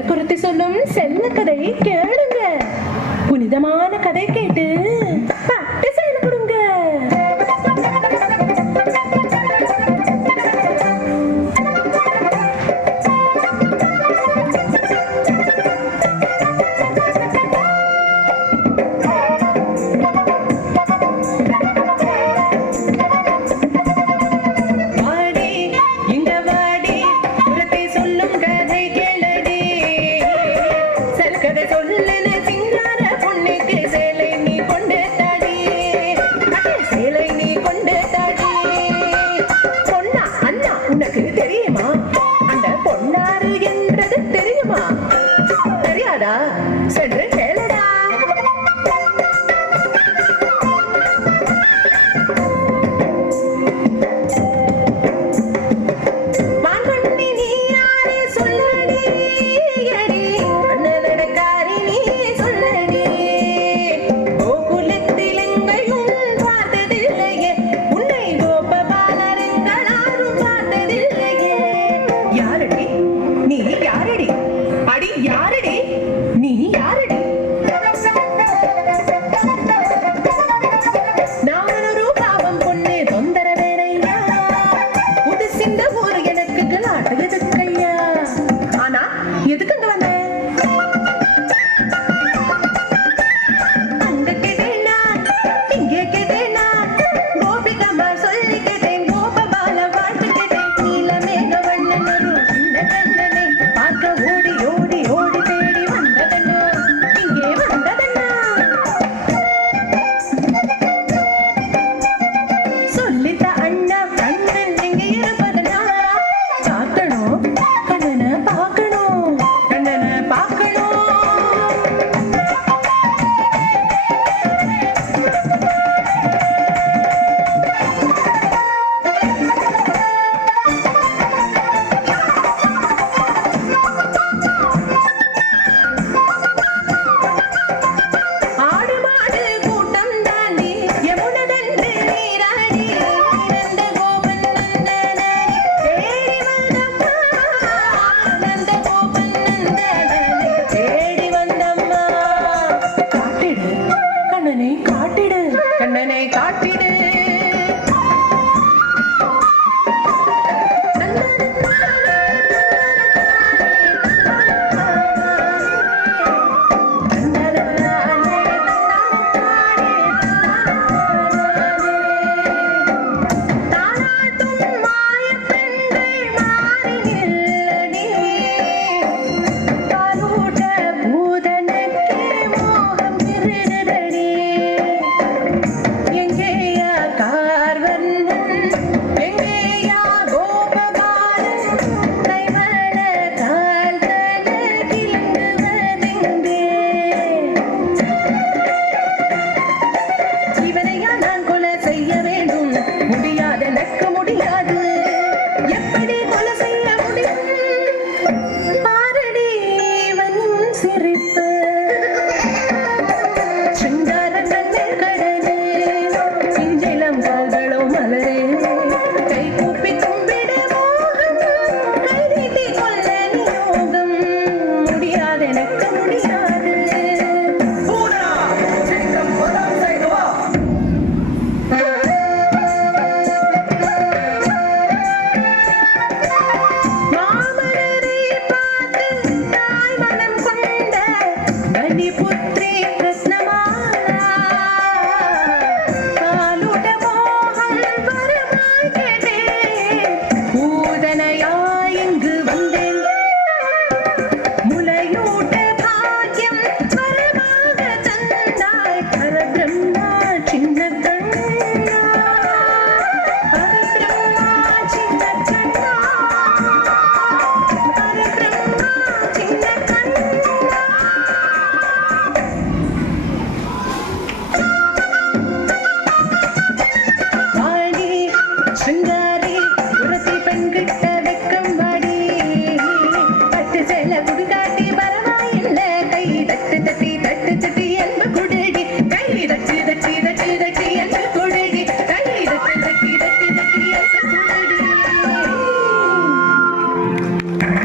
குருத்தி சொல்லும் செல்ல கதை கேளுங்க. புனிதமான கதை கேட்டு பட்டு செயல் கொடுங்க. சென்று கேளடா. மாங்கண்ணி நீ யாரே சொல்லடி, அண்ணனடக்காரி நீ சொல்லடி. கோகுலத்தில் எங்கையும் பார்த்ததில்லையே, உன்னை கோபபாலர் எங்களாரும் பார்த்ததில்லையே. யாரடி நீ, யாரடி அடி, யாரடி நீ, யாரடி? நான் ஒரு பாவம் பொண்ணு தொந்தரவேனையா, புதுசிந்த ஊர் எனக்கு கலாட்டுது கையா. ஆனா எதுக்குங்க வந்த? அங்க கேட்டேன் நான், இங்கே கேட்டேன் நான், கோபிகம்மா சொல்லி கேட்டேன், கோபபால வாழ்த்து கேட்டேன். நீலமேக வண்ணன் ஒரு சின்ன கண்ணனை பார்க்க ஓடி ஓடி ஓடி தேடி வந்ததன்னா, இங்கே வந்ததன்னா. சொல்லித்த அண்ணா கண்ணன் எங்கே இருப்பதனா, பார்க்கணும் கண்ணனை பார்க்கணும், கண்ணனை பார்க்கணும். ஆடு மாடு கூட்டம் தாண்டி யமுனதண்டு நீராடி, நந்த கோபன் நந்தனாரி தேடி வந்தம்மா, நந்த கோபன் நந்தனாரி தேடி வந்தம்மா. காட்டிடு கண்ணனை காட்டிடு, கண்ணனை காட்டிடு. தானாட்டும் மாயப்பெண்கள் மாறி நில்லடி, பாலூட்ட பூதனுக்கே மோகம் திருடடி. எங்கேயா கார்வண்ணன், எங்கேயா கோபபாலன், கைவள கால் தட கிளங்குவதெங்கே? இவனையா நான் கொலை செய்ய வேண்டும், முடியாது எனக்கு முடியாது. எப்படி கொலை செய்ய முடியும்? பாரடி இவன் சிரிப்பு, சிங்கார கண்ணில் கடலே, சிஞ்சிலம் கால்களோ மலரே, கை கூப்பி கும்பிடு மோகம், கை நீட்டி கொள்ள நியோகம். முடியாது எனக்கு முடியாது.